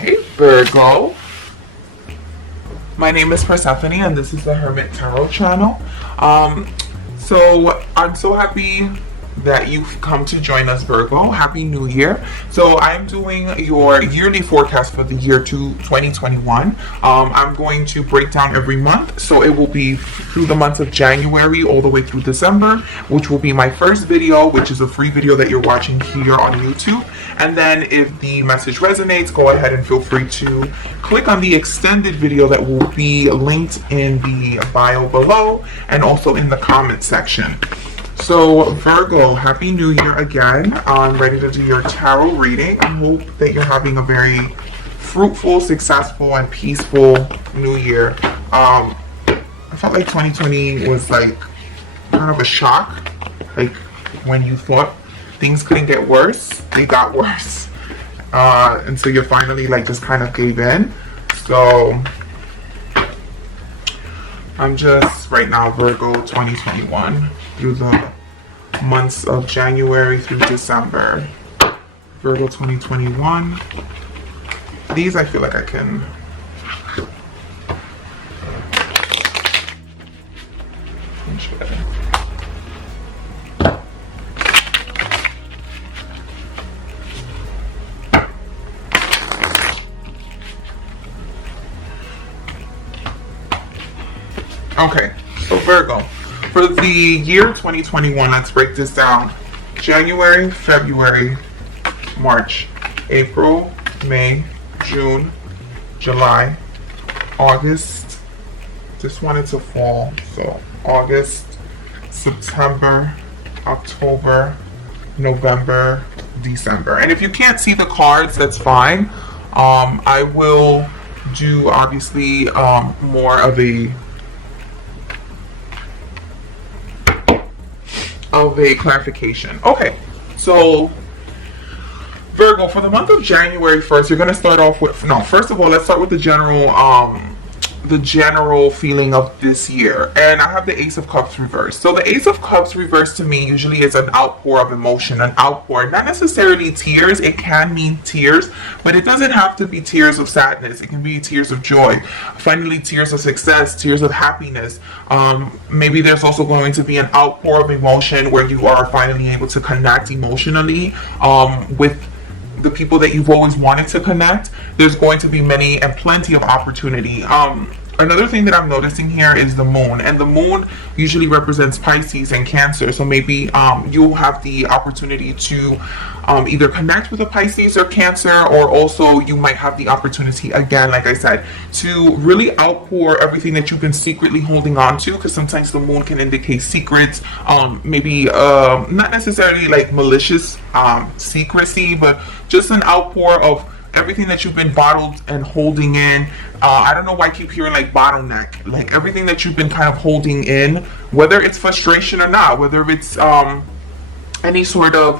Hey Virgo, my name is Persephone and this is the Hermit Tarot channel. So I'm so happy that you've come to join us, Virgo. Happy New Year. So I'm doing your yearly forecast for the year 2021. I'm going to break down every month, so it will be through the months of January all the way through December, which will be my first video, which is a free video that you're watching here on YouTube. And then if the message resonates, go ahead and feel free to click on the extended video that will be linked in the bio below and also in the comment section. So Virgo, Happy New Year again. I'm ready to do your tarot reading. I hope that you're having a very fruitful, successful, and peaceful New Year. I felt like 2020 was like kind of a shock. Like when you thought things couldn't get worse, they got worse. And so you finally like just kind of gave in. So I'm just right now Virgo 2021 through the months of January through December. Virgo 2021. These I feel like I can okay, so Virgo, for the year 2021, let's break this down. January, February, March, April, May, June, July, August. Just wanted to fall. So August, September, October, November, December. And if you can't see the cards, that's fine. I will do obviously more of a clarification. Okay, so Virgo, for the month of January first, you're going to start off with, no, first of all, let's start with the general feeling of this year. And I have the Ace of Cups reversed. So the Ace of Cups reversed to me usually is an outpour of emotion, an outpour, not necessarily tears. It can mean tears, but it doesn't have to be tears of sadness. It can be tears of joy, finally tears of success, tears of happiness. Maybe there's also going to be an outpour of emotion where you are finally able to connect emotionally with the people that you've always wanted to connect. There's going to be many and plenty of opportunity. Another thing that I'm noticing here is the moon, and the moon usually represents Pisces and Cancer. So maybe you'll have the opportunity to either connect with a Pisces or Cancer, or also you might have the opportunity, again, like I said, to really outpour everything that you've been secretly holding on to, because sometimes the moon can indicate secrets, maybe not necessarily like malicious secrecy, but just an outpour of everything that you've been bottled and holding in. I don't know why I keep hearing like bottleneck, like everything that you've been kind of holding in, whether it's frustration or not, whether it's any sort of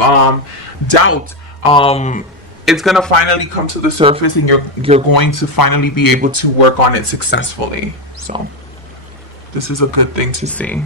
doubt, it's gonna finally come to the surface, and you're going to finally be able to work on it successfully. So this is a good thing to see.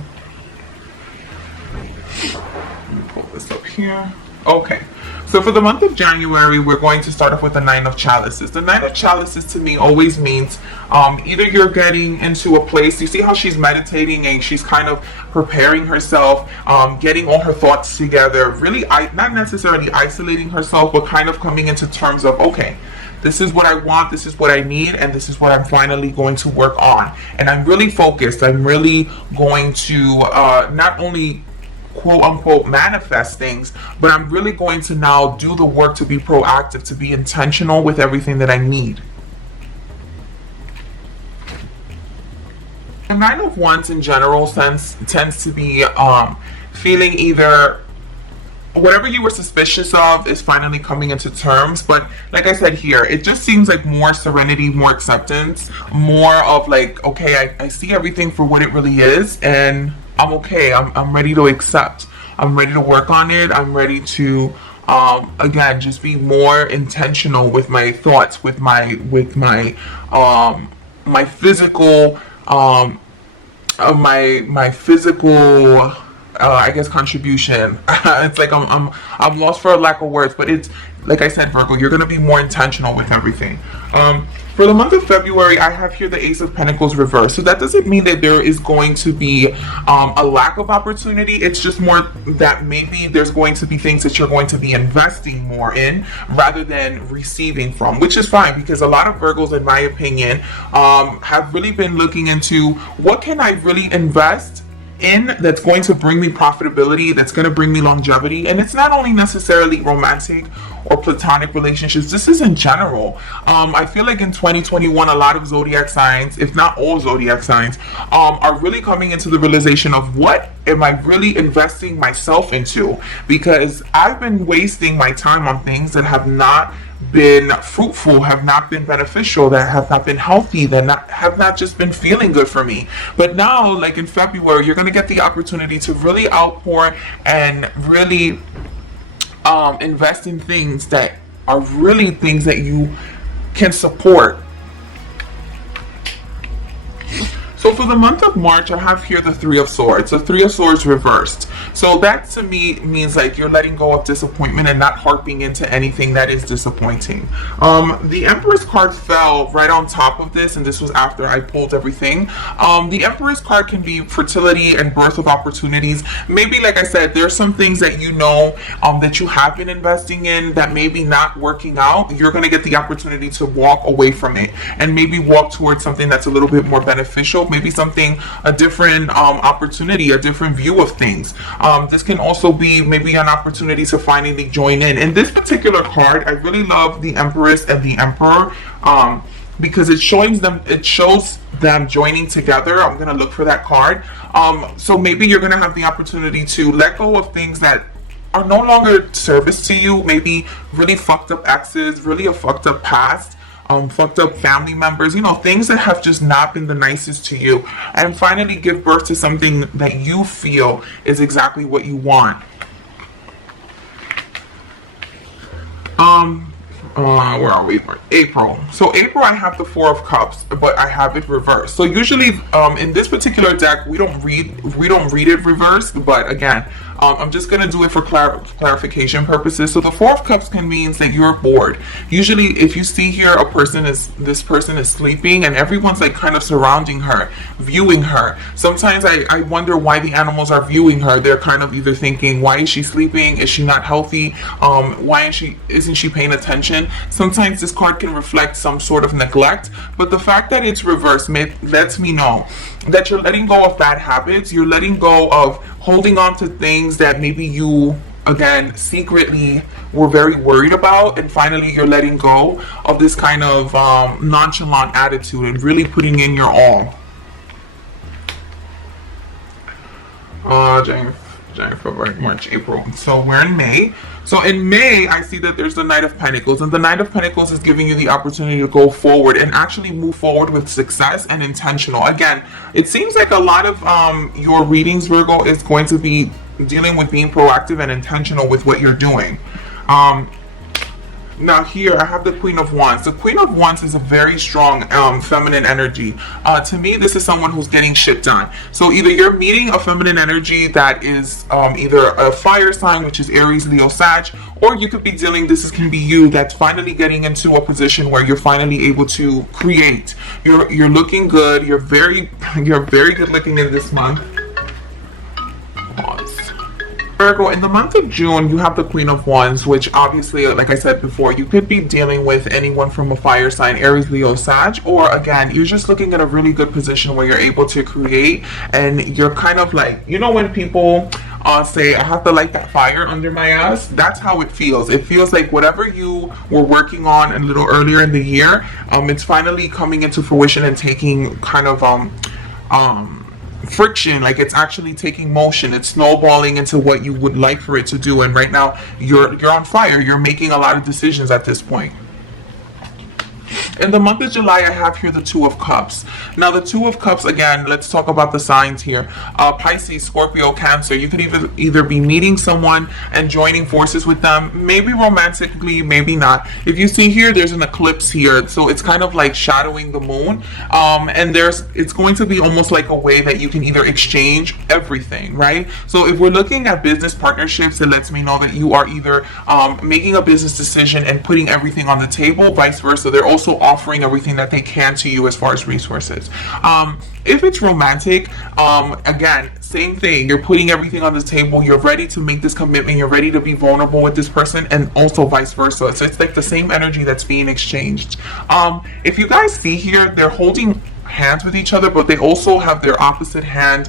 Let me pull this up here. Okay, so for the month of January, we're going to start off with the Nine of Chalices. The Nine of Chalices to me always means either you're getting into a place, you see how she's meditating and she's kind of preparing herself, getting all her thoughts together, really not necessarily isolating herself, but kind of coming into terms of, okay, this is what I want, this is what I need, and this is what I'm finally going to work on. And I'm really focused. I'm really going to not only quote unquote manifest things, but I'm really going to now do the work to be proactive, to be intentional with everything that I need. The Nine of Wands in general tends to be feeling either whatever you were suspicious of is finally coming into terms. But like I said here, it just seems like more serenity, more acceptance, more of like, okay, I see everything for what it really is, and I'm okay. I'm ready to accept. I'm ready to work on it. I'm ready to again just be more intentional with my thoughts, with my my physical my physical I guess contribution. It's like I'm lost for a lack of words, but it's like I said, Virgo, you're going to be more intentional with everything. For the month of February, I have here the Ace of Pentacles reversed. So that doesn't mean that there is going to be a lack of opportunity. It's just more that maybe there's going to be things that you're going to be investing more in rather than receiving from, which is fine, because a lot of Virgos, in my opinion, have really been looking into what can I really invest in that's going to bring me profitability, that's going to bring me longevity. And it's not only necessarily romantic or platonic relationships, this is in general. I feel like in 2021, a lot of zodiac signs, if not all zodiac signs, are really coming into the realization of what am I really investing myself into, because I've been wasting my time on things that have not been fruitful, have not been beneficial, that have not been healthy, that have not just been feeling good for me. But now, like in February, you're going to get the opportunity to really outpour and really invest in things that are really things that you can support. So for the month of March, I have here the Three of Swords. The Three of Swords reversed. So that to me means like you're letting go of disappointment and not harping into anything that is disappointing. The Empress card fell right on top of this, and this was after I pulled everything. The Empress card can be fertility and birth of opportunities. Maybe, like I said, there's some things that you know that you have been investing in that maybe not working out. You're going to get the opportunity to walk away from it and maybe walk towards something that's a little bit more beneficial. Maybe something, a different opportunity, a different view of things. This can also be maybe an opportunity to finally join in. In this particular card, I really love the Empress and the Emperor because it shows them joining together. I'm going to look for that card. So maybe you're going to have the opportunity to let go of things that are no longer service to you, maybe really fucked up exes, really a fucked up past. Fucked up family members, things that have just not been the nicest to you, and finally give birth to something that you feel is exactly what you want. Where are we? April. So April, I have the Four of Cups, but I have it reversed. So usually, in this particular deck, we don't read it reversed. But again, I'm just gonna do it for clarification purposes. So the Four of Cups can mean that you're bored. Usually, if you see here, this person is sleeping, and everyone's like kind of surrounding her, viewing her. Sometimes I wonder why the animals are viewing her. They're kind of either thinking, why is she sleeping? Is she not healthy? Why isn't she paying attention? Sometimes this card can reflect some sort of neglect, but the fact that it's reversed lets me know that you're letting go of bad habits. You're letting go of holding on to things that maybe you, again, secretly were very worried about, and finally you're letting go of this kind of nonchalant attitude and really putting in your all. January, February, March, April. So we're in May. So in May, I see that there's the Knight of Pentacles, and the Knight of Pentacles is giving you the opportunity to go forward and actually move forward with success and intentional. Again, it seems like a lot of your readings, Virgo, is going to be dealing with being proactive and intentional with what you're doing. Now here I have the Queen of Wands. The Queen of Wands is a very strong feminine energy. To me, this is someone who's getting shit done. So either you're meeting a feminine energy that is either a fire sign, which is Aries, Leo, Sag, or you could be can be you that's finally getting into a position where you're finally able to create. You're looking good. You're very good looking in this month. Virgo, in the month of June, you have the Queen of Wands, which obviously, like I said before, you could be dealing with anyone from a fire sign, Aries, Leo, Sag, or again, you're just looking at a really good position where you're able to create, and you're kind of like, when people say, I have to light that fire under my ass, that's how it feels. It feels like whatever you were working on a little earlier in the year, it's finally coming into fruition and taking kind of friction, like it's actually taking motion, it's snowballing into what you would like for it to do, and right now you're on fire. You're making a lot of decisions at this point. In the month of July, I have here the Two of Cups. Now, the Two of Cups, again, let's talk about the signs here. Pisces, Scorpio, Cancer. You could either be meeting someone and joining forces with them, maybe romantically, maybe not. If you see here, there's an eclipse here, so it's kind of like shadowing the moon. And it's going to be almost like a way that you can either exchange everything, right? So if we're looking at business partnerships, it lets me know that you are either making a business decision and putting everything on the table, vice versa. They're also offering everything that they can to you as far as resources. If it's romantic, again, same thing. You're putting everything on the table. You're ready to make this commitment. You're ready to be vulnerable with this person, and also vice versa. So it's like the same energy that's being exchanged. If you guys see here, they're holding hands with each other, but they also have their opposite hand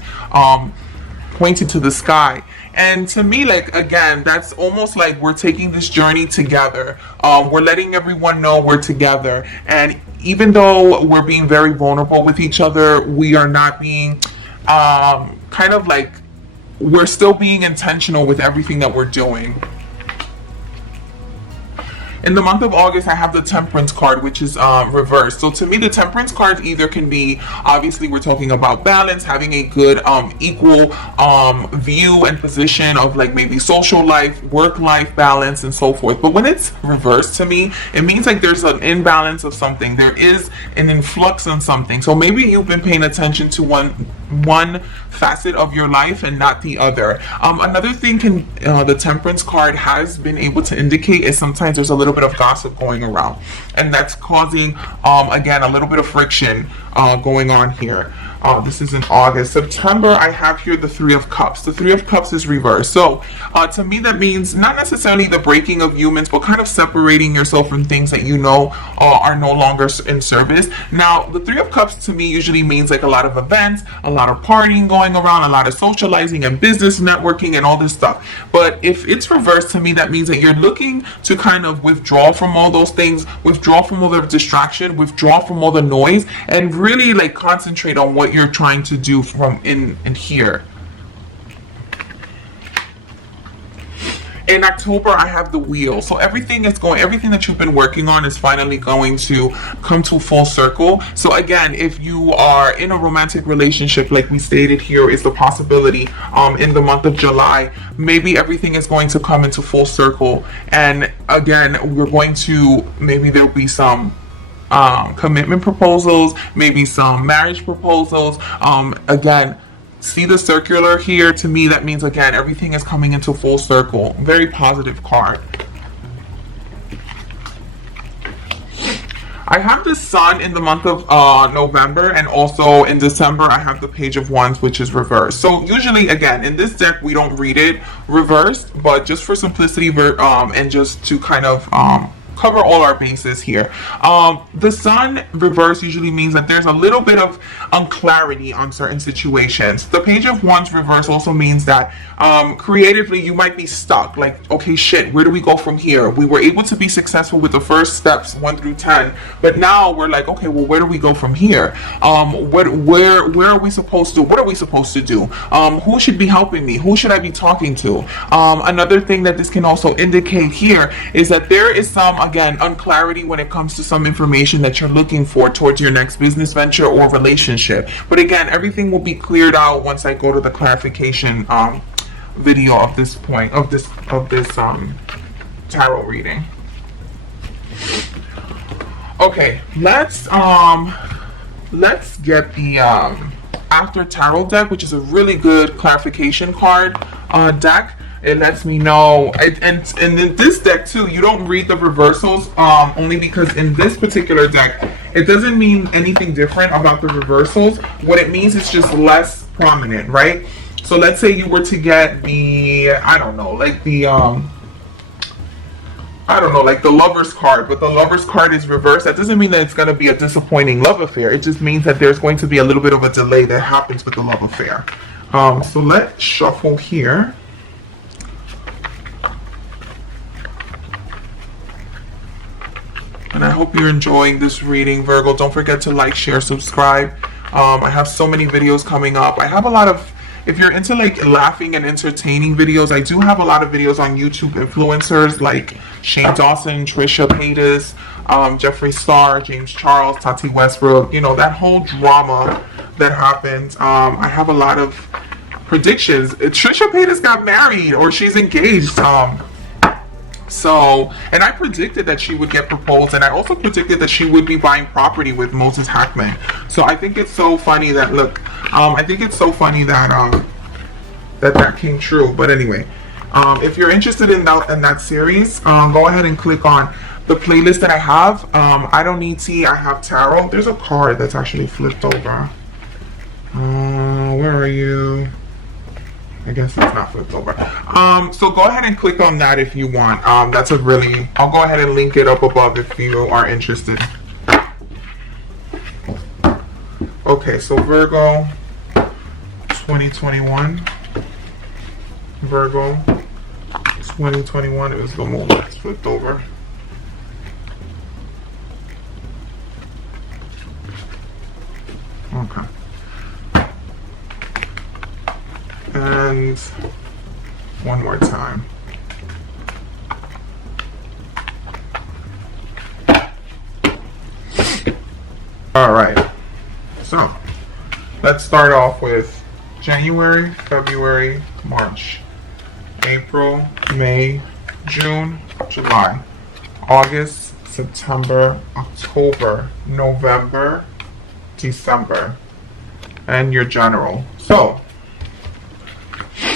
pointed to the sky. And to me, like, again, that's almost like we're taking this journey together. We're letting everyone know we're together. And even though we're being very vulnerable with each other, we are not being kind of like, we're still being intentional with everything that we're doing. In the month of August, I have the Temperance card, which is reversed. So to me, the Temperance card either can be, obviously we're talking about balance, having a good equal view and position of like maybe social life, work-life balance, and so forth. But when it's reversed, to me, it means like there's an imbalance of something. There is an influx on something. So maybe you've been paying attention to one facet of your life and not the other. Another thing the Temperance card has been able to indicate is sometimes there's a little bit of gossip going around, and that's causing again a little bit of friction going on here. This is in August. September, I have here the Three of Cups. The Three of Cups is reversed. So to me, that means not necessarily the breaking of humans, but kind of separating yourself from things that you know are no longer in service. Now, the Three of Cups to me usually means like a lot of events, a lot of partying going around, a lot of socializing and business networking and all this stuff. But if it's reversed, to me, that means that you're looking to kind of withdraw from all those things, withdraw from all the distraction, withdraw from all the noise, and really like concentrate on what you're trying to do from in here. In October, I have the Wheel. So everything that you've been working on is finally going to come to full circle. So again, if you are in a romantic relationship, like we stated here, is the possibility in the month of July, maybe everything is going to come into full circle. And again, we're going to, maybe there'll be some commitment proposals, maybe some marriage proposals. Again, see the circular here? To me, that means again everything is coming into full circle. Very positive card. I have the Sun in the month of November, and also in December I have the Page of Wands, which is reversed. So usually, again, in this deck we don't read it reversed, but just for simplicity and just to kind of cover all our bases here. The Sun reverse usually means that there's a little bit of unclarity on certain situations. The Page of Wands reverse also means that creatively you might be stuck. Like, okay, shit, where do we go from here? We were able to be successful with the first steps 1 through 10, but now we're like, okay, well, where do we go from here? Where are we supposed to? What are we supposed to do? Who should be helping me? Who should I be talking to? Another thing that this can also indicate here is that there is some, again, unclarity when it comes to some information that you're looking for towards your next business venture or relationship. But again, everything will be cleared out once I go to the clarification video of this point of this tarot reading. Okay, let's get the After Tarot deck, which is a really good clarification card deck. It lets me know, and in this deck too, you don't read the reversals, only because in this particular deck, it doesn't mean anything different about the reversals. What it means is just less prominent, right? So let's say you were to get the, I don't know, like the Lover's card, but the Lover's card is reversed. That doesn't mean that it's going to be a disappointing love affair. It just means that there's going to be a little bit of a delay that happens with the love affair. So let's shuffle here. And I hope you're enjoying this reading, Virgo. Don't forget to like, share, subscribe. I have so many videos coming up. I have a lot of, if you're into like laughing and entertaining videos, I do have a lot of videos on YouTube influencers like Shane Dawson, Trisha Paytas, Jeffree Star, James Charles, Tati Westbrook, you know, that whole drama that happened. I have a lot of predictions. Trisha Paytas got married, or she's engaged. So, and I predicted that she would get proposed, and I also predicted that she would be buying property with Moses Hackman. So I think it's so funny that, look, I think it's so funny that that came true. But anyway, if you're interested in that series, go ahead and click on the playlist that I have. I don't need tea, I have tarot. There's a card that's actually flipped over. Where are you? I guess it's not flipped over. So go ahead and click on that if you want. That's a really, I'll go ahead and link it up above if you are interested. Okay, so Virgo 2021. Virgo 2021. It was the moon that's flipped over. Okay. And one more time. All right. So let's start off with January, February, March, April, May, June, July, August, September, October, November, December, and your general. So,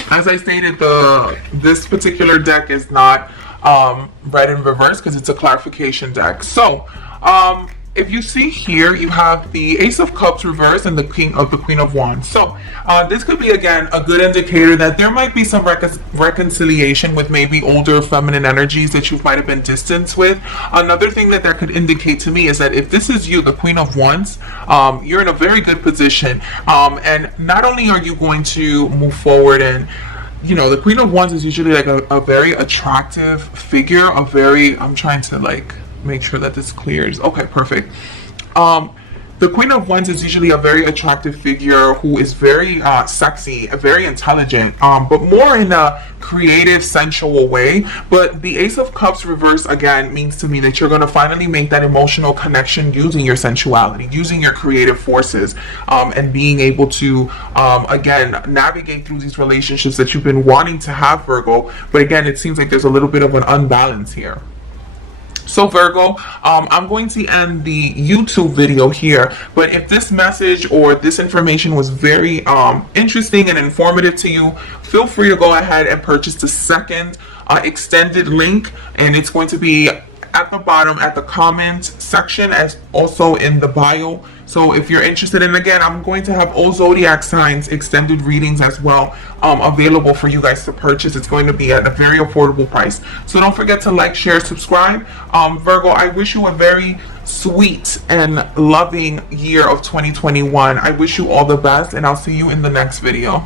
as I stated, this particular deck is not read in reverse because it's a clarification deck. So, if you see here, you have the Ace of Cups reversed and the Queen of Wands. So this could be, again, a good indicator that there might be some reconciliation with maybe older feminine energies that you might have been distanced with. Another thing that could indicate to me is that if this is you, the Queen of Wands, you're in a very good position. And not only are you going to move forward, and you know, the Queen of Wands is usually like a very attractive figure, I'm trying to like make sure that this clears. Okay, perfect. The Queen of Wands is usually a very attractive figure who is very sexy, very intelligent, but more in a creative, sensual way. But the Ace of Cups reverse, again, means to me that you're going to finally make that emotional connection using your sensuality, using your creative forces, and being able to, again, navigate through these relationships that you've been wanting to have, Virgo. But again, it seems like there's a little bit of an unbalance here. So Virgo, I'm going to end the YouTube video here, but if this message or this information was very interesting and informative to you, feel free to go ahead and purchase the second extended link, and it's going to be at the bottom at the comment section, as also in the bio. So if you're interested, and again, I'm going to have all zodiac signs extended readings as well available for you guys to purchase. It's going to be at a very affordable price. So don't forget to like, share, subscribe. Virgo, I wish you a very sweet and loving year of 2021. I wish you all the best, and I'll see you in the next video.